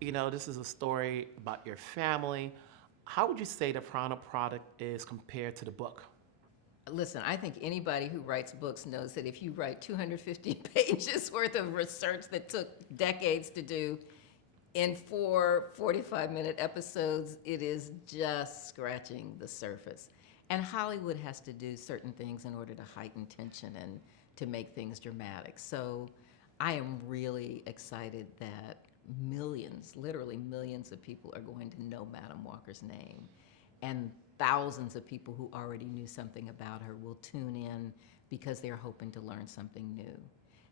This is a story about your family. How would you say the final product is compared to the book? Listen, I think anybody who writes books knows that if you write 250 pages worth of research that took decades to do in 45-minute episodes, it is just scratching the surface. And Hollywood has to do certain things in order to heighten tension and to make things dramatic. So I am really excited that millions, literally millions of people are going to know Madam Walker's name. And thousands of people who already knew something about her will tune in because they're hoping to learn something new.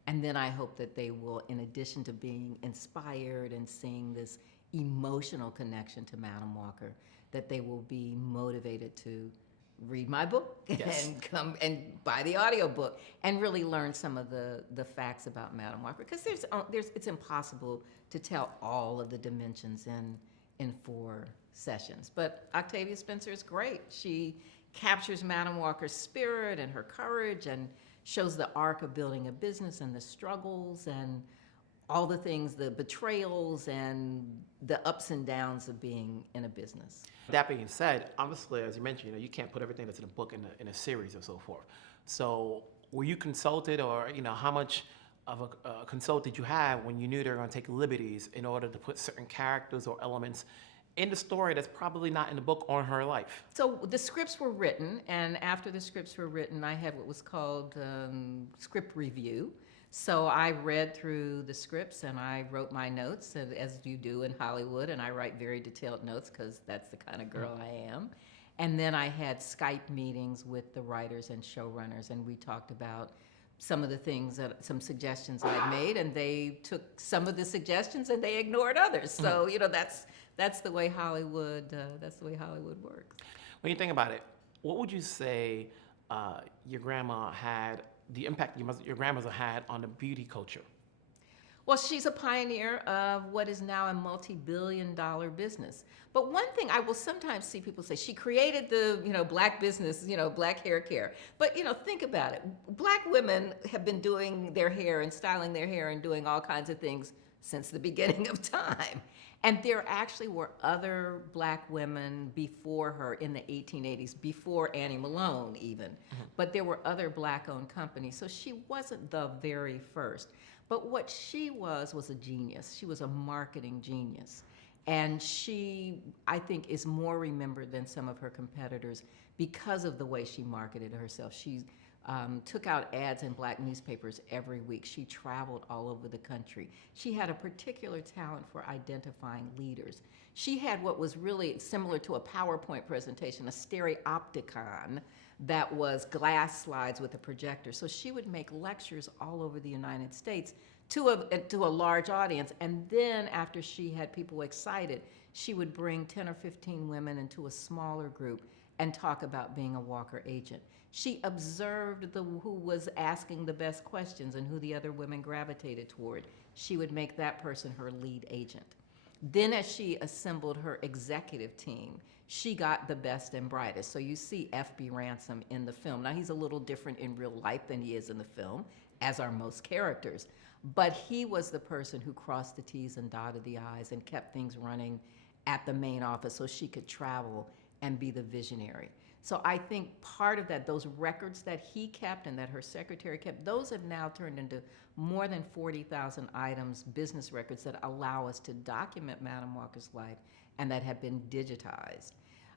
And then I hope that they will, in addition to being inspired and seeing this emotional connection to Madam Walker, that they will be motivated to read my book Yes. and come and buy the audiobook and really learn some of the facts about Madam Walker. Because it's impossible to tell all of the dimensions in 4 sessions. But Octavia Spencer is great. She captures Madam Walker's spirit and her courage and shows the arc of building a business and the struggles and all the things, the betrayals and the ups and downs of being in a business. That being said, obviously, as you mentioned, you can't put everything that's in a book in a series or so forth. So, were you consulted, or how much of a consult did you have when you knew they were going to take liberties in order to put certain characters or elements in the story that's probably not in the book on her life? So the scripts were written, and after the scripts were written, I had what was called script review. So I read through the scripts and I wrote my notes, as you do in Hollywood, and I write very detailed notes because that's the kind of girl I am. And then I had Skype meetings with the writers and showrunners, and we talked about some of the things some suggestions I made, and they took some of the suggestions and they ignored others. So that's the way Hollywood works. When you think about it, what would you say your grandma had, the impact your grandmother had on the beauty culture? Well, she's a pioneer of what is now a multi-billion-dollar business. But one thing I will sometimes see people say, she created the, black business, black hair care. But, think about it. Black women have been doing their hair and styling their hair and doing all kinds of things since the beginning of time. And there actually were other black women before her in the 1880s, before Annie Malone even. But there were other black-owned companies. So she wasn't the very first. But what she was a genius. She was a marketing genius. And she, I think, is more remembered than some of her competitors because of the way she marketed herself. She took out ads in black newspapers every week. She traveled all over the country. She had a particular talent for identifying leaders. She had what was really similar to a PowerPoint presentation, a stereopticon that was glass slides with a projector. So she would make lectures all over the United States to a large audience. And then after she had people excited, she would bring 10 or 15 women into a smaller group and talk about being a Walker agent. She observed who was asking the best questions and who the other women gravitated toward. She would make that person her lead agent. Then as she assembled her executive team, she got the best and brightest. So you see F.B. Ransom in the film. Now he's a little different in real life than he is in the film, as are most characters. But he was the person who crossed the T's and dotted the I's and kept things running at the main office so she could travel and be the visionary. So I think part of that, those records that he kept and that her secretary kept, those have now turned into more than 40,000 items, business records that allow us to document Madam Walker's life and that have been digitized.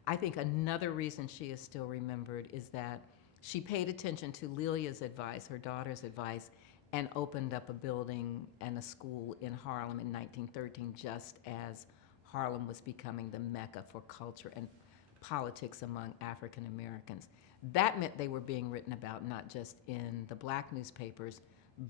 I think another reason she is still remembered is that she paid attention to Lilia's advice, her daughter's advice, and opened up a building and a school in Harlem in 1913, just as Harlem was becoming the mecca for culture and politics among African Americans. That meant they were being written about not just in the black newspapers,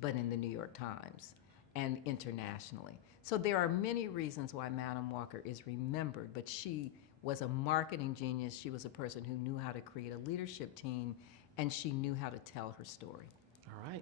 but in the New York Times and internationally. So there are many reasons why Madam Walker is remembered, but she was a marketing genius. She was a person who knew how to create a leadership team, and she knew how to tell her story. All right.